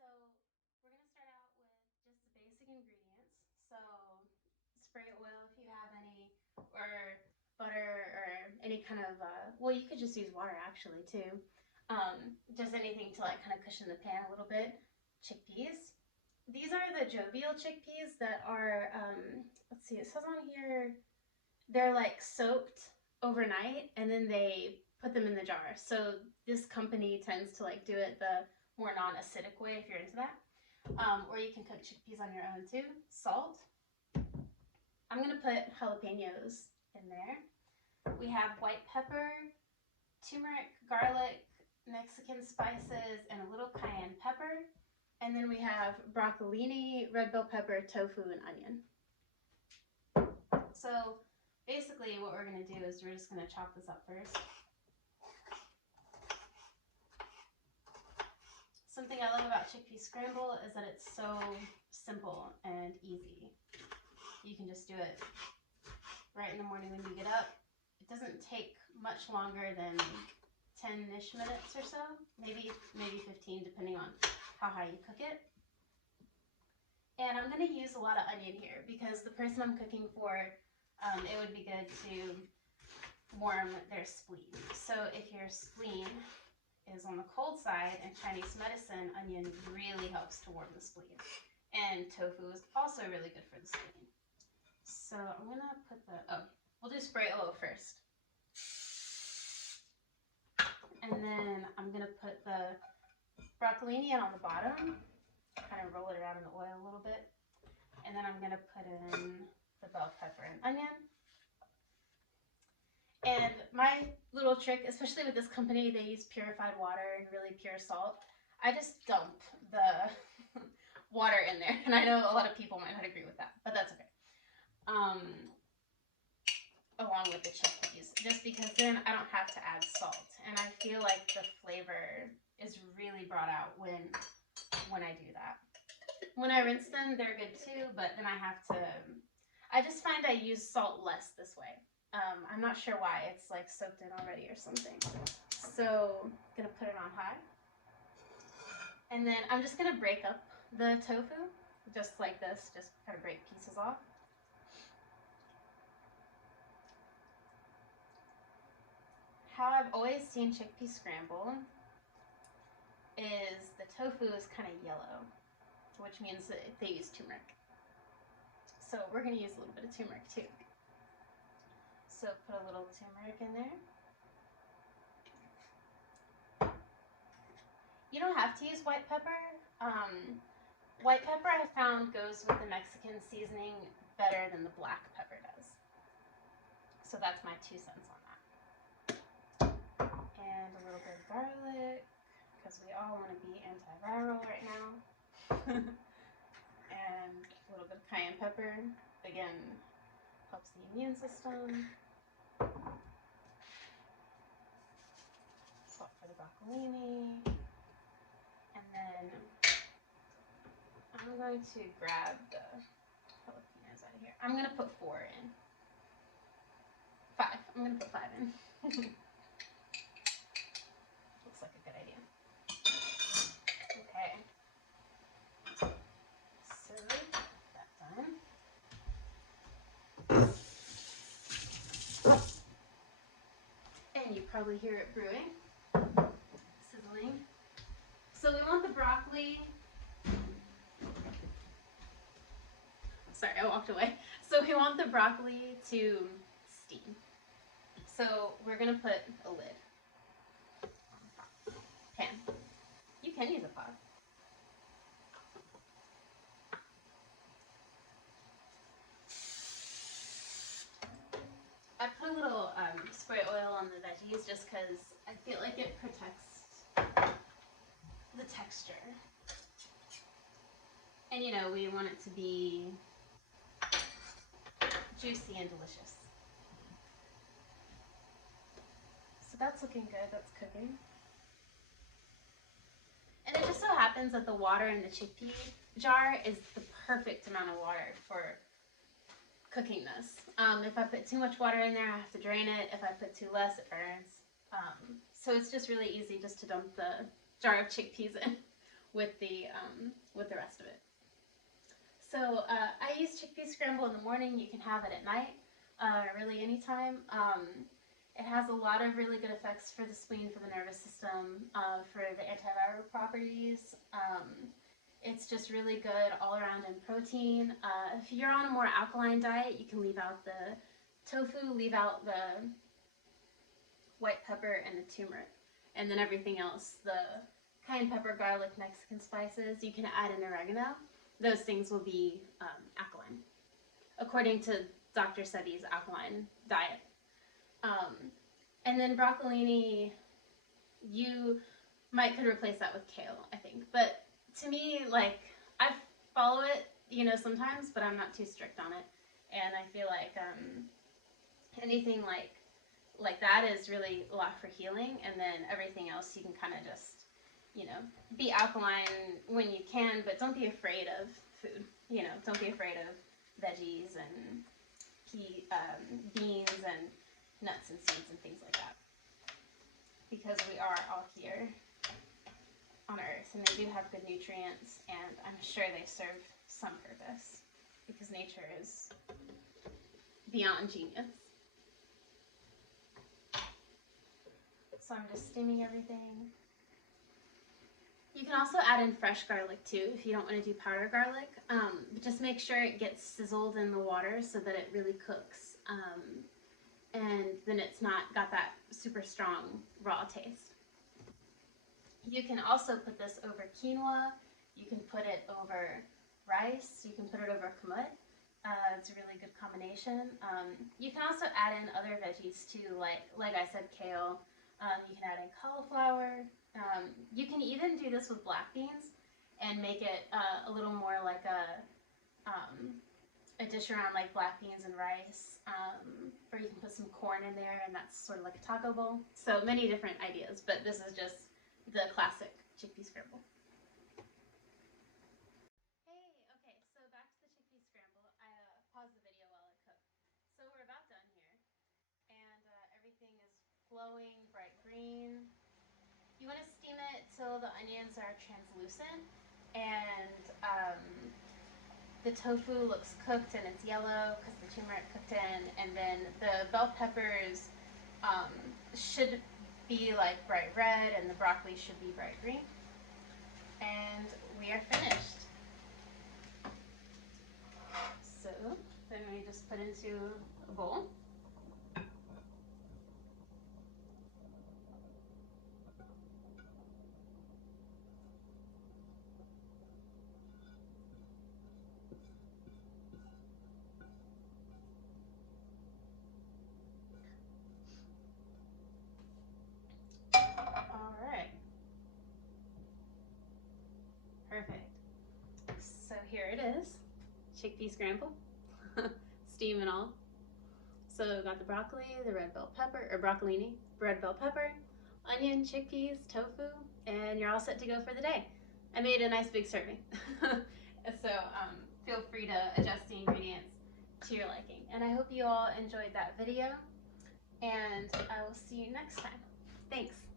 So we're going to start out with just the basic ingredients. So spray oil if you have any, or butter, or any kind of, well, you could just use water actually too. Just anything to like kind of cushion the pan a little bit. Chickpeas. These are the jovial chickpeas that are, let's see, it says on here, they're like soaked overnight and then they put them in the jar. So this company tends to like do it the more non-acidic way if you're into that. Or you can cook chickpeas on your own too. Salt. I'm going to put jalapenos in there. We have white pepper, turmeric, garlic, Mexican spices, and a little cayenne pepper. And then we have broccolini, red bell pepper, tofu, and onion. So basically what we're going to do is we're just going to chop this up first. Something I love about chickpea scramble is that it's so simple and easy. You can just do it right in the morning when you get up. It doesn't take much longer than 10-ish minutes or so, maybe 15 depending on how high you cook it. And I'm going to use a lot of onion here because the person I'm cooking for, it would be good to warm their spleen. So if your spleen is on the cold side, in Chinese medicine, onion really helps to warm the spleen. And tofu is also really good for the spleen. So I'm going to put we'll do spray oil first. And then I'm going to put the broccolini in on the bottom, kind of roll it around in the oil a little bit. And then I'm going to put in the bell pepper and onion. And my little trick, especially with this company, they use purified water and really pure salt. I just dump the water in there. And I know a lot of people might not agree with that, but that's okay. Along with the chickpeas, just because then I don't have to add salt. And I feel like the flavor is really brought out when I do that. When I rinse them, they're good too, but then I just find I use salt less this way. I'm not sure why. It's like soaked in already or something. So I'm gonna put it on high. And then I'm just gonna break up the tofu, just like this, just kind of break pieces off. How I've always seen chickpea scramble is the tofu is kind of yellow, which means that they use turmeric. So we're gonna use a little bit of turmeric too. So put a little turmeric in there. You don't have to use white pepper. White pepper I found goes with the Mexican seasoning better than the black pepper does. So that's my 2 cents on that. And a little bit of garlic, because we all want to be antiviral right now. And a little bit of cayenne pepper. Again, helps the immune system. Salt for the broccolini. And then I'm going to grab the jalapenos out of here. I'm going to put 4 in. 5. I'm going to put 5 in. Looks like a good idea. Okay. So, that's done. And you probably hear it brewing, sizzling. So we want the broccoli. Sorry, I walked away. So we want the broccoli to steam. So we're gonna put a lid on the pan. You can use a pot. I put a little spray oil on the veggies just because I feel like it protects the texture. And you know, we want it to be juicy and delicious. So that's looking good, that's cooking. And it just so happens that the water in the chickpea jar is the perfect amount of water for cooking this. If I put too much water in there, I have to drain it. If I put too less, it burns. So it's just really easy just to dump the jar of chickpeas in with the rest of it. So I use chickpea scramble in the morning. You can have it at night, really anytime. It has a lot of really good effects for the spleen, for the nervous system, for the antiviral properties. It's just really good all around in protein. If you're on a more alkaline diet, you can leave out the tofu, leave out the white pepper and the turmeric, and then everything else, the cayenne pepper, garlic, Mexican spices, you can add in oregano. Those things will be alkaline, according to Dr. Sebi's alkaline diet. And then broccolini, you could replace that with kale, I think. But to me, like, I follow it, you know, sometimes, but I'm not too strict on it. And I feel like anything like that is really a lot for healing, and then everything else you can kind of just, you know, be alkaline when you can, but don't be afraid of food. You know, don't be afraid of veggies and beans and nuts and seeds and things like that, because we are all here on Earth, and they do have good nutrients, and I'm sure they serve some purpose, because nature is beyond genius. So I'm just steaming everything. You can also add in fresh garlic too if you don't want to do powdered garlic. But just make sure it gets sizzled in the water so that it really cooks. And then it's not got that super strong raw taste. You can also put this over quinoa. You can put it over rice. You can put it over kamut. It's a really good combination. You can also add in other veggies too, like I said, kale. You can add in cauliflower. You can even do this with black beans and make it a little more like a dish around like black beans and rice. Or you can put some corn in there, and that's sort of like a taco bowl. So many different ideas, but this is just the classic chickpea scramble. Hey, okay, so back to the chickpea scramble. I paused the video while it cooked. So we're about done here, and everything is glowing bright green. You want to steam it till the onions are translucent, and the tofu looks cooked and it's yellow because the turmeric cooked in, and then the bell peppers should be like bright red, and the broccoli should be bright green. And we are finished. So then we just put into a bowl. All right. Perfect. So here it is, chickpea scramble, steam and all. So we've got the broccoli, the red bell pepper, or broccolini, red bell pepper, onion, chickpeas, tofu, and you're all set to go for the day. I made a nice big serving. So feel free to adjust the ingredients to your liking. And I hope you all enjoyed that video, and I will see you next time. Thanks.